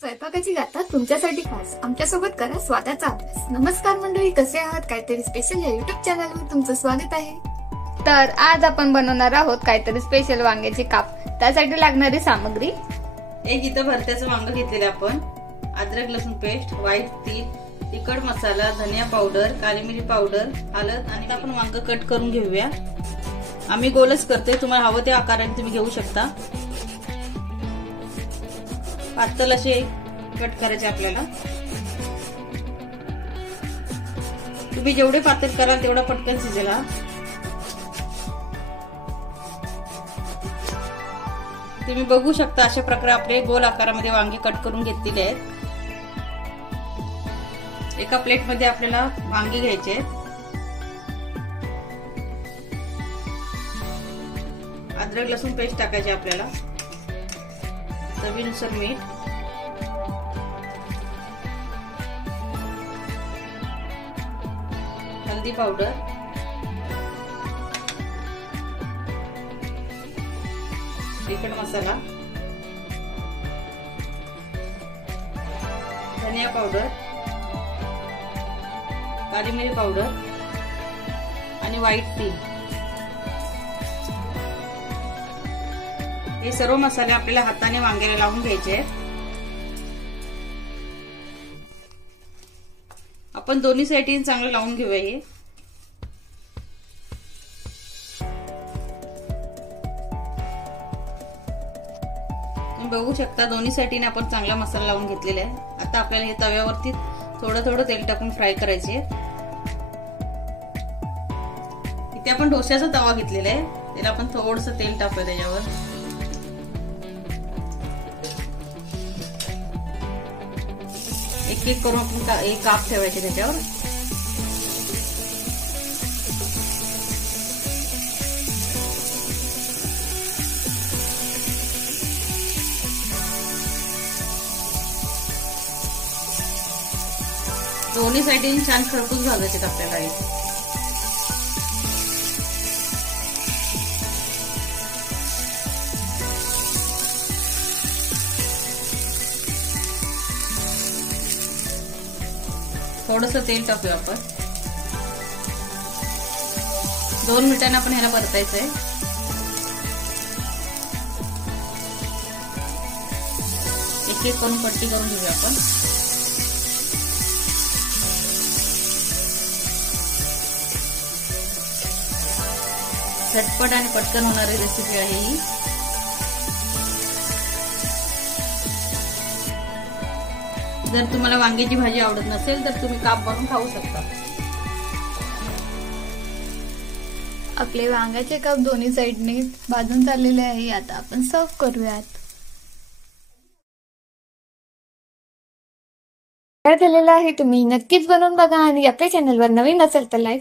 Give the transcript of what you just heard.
स्वयंपाकाची गाथा तुमच्यासाठी खास आमच्यासोबत करा स्वादाचा अभ्यास। नमस्कार मंडळी, कसे आहात? काहीतरी स्पेशल या युट्यूब चॅनलवर तुमचं स्वागत आहे। तर आज आपण बनवणार आहोत काहीतरी स्पेशल वांग्याचे काप। त्यासाठी लागणारी सामग्री, एक इथं भरत्याचं वांग घेतलेलं आपण, अद्रक लसूण पेस्ट, व्हाईट तीळ, तिखट मसाला, धनिया पावडर, काली मिरी पावडर, हळद आणि आपण वांग कट करून घेऊया। आम्ही गोलच करते, तुम्हाला हवं त्या आकाराने तुम्ही घेऊ शकता। पातळ असे कट करायचे आपल्याला। तुम्ही जेवढे पातळ कराल तेवढा पटकन शिजेल। तुम्ही बघू शकता अशा प्रकारे आपले गोल आकारामध्ये वांगे कट करून घेतलेले आहेत। एका प्लेट मध्ये आपल्याला वांगे घ्यायचे आहेत। अद्रक लसूण पेस्ट टाकायची आपल्याला, चवीनुसार मीठ, हल्दी पावडर, तिखट मसाला, धनिया पावडर, काली मिरी पावडर आणि व्हाईट तीळ। हे सर्व मसाले आपल्याला हाताने वांग्याला लावून घ्यायचे आहेत। आपण दोन्ही साईडने चांगलं लावून घेऊया। हे तुम्ही बघू शकता दोन्ही साईडने आपण चांगला मसाला लावून घेतलेला आहे। आता आपल्याला हे तव्यावरती थोडं थोडं तेल टाकून फ्राय करायचे। इथे आपण डोश्याचा तवा घेतलेला आहे, त्याला आपण थोडंसं तेल टाकूया त्याच्यावर। एक एक करून आपण एक काप ठेवायचे त्याच्यावर। दोन्ही साईडने छान खरपूस भाजायचे आपल्याला। थोडंसं तेल टाकूया आपण। 2 मिनिटांनी आपण ह्याला परतायचंय। एक एक करून पट्टी करून घेऊया आपण। झटपट आणि पटकन होणारी रेसिपी आहे ही। जर तुम्हाला वांग्याची भाजी आवडत नसेल तर तुम्ही काप बनवून खाऊ शकता। आपले वांग्याचे काप दोन्ही साईडने भाजून झालेले आहे। आता आपण सर्व करूयात। तयार झालेला आहे, तुम्ही नक्कीच बनवून बघा आणि आपल्या चॅनलवर नवीन असेल तर लाईक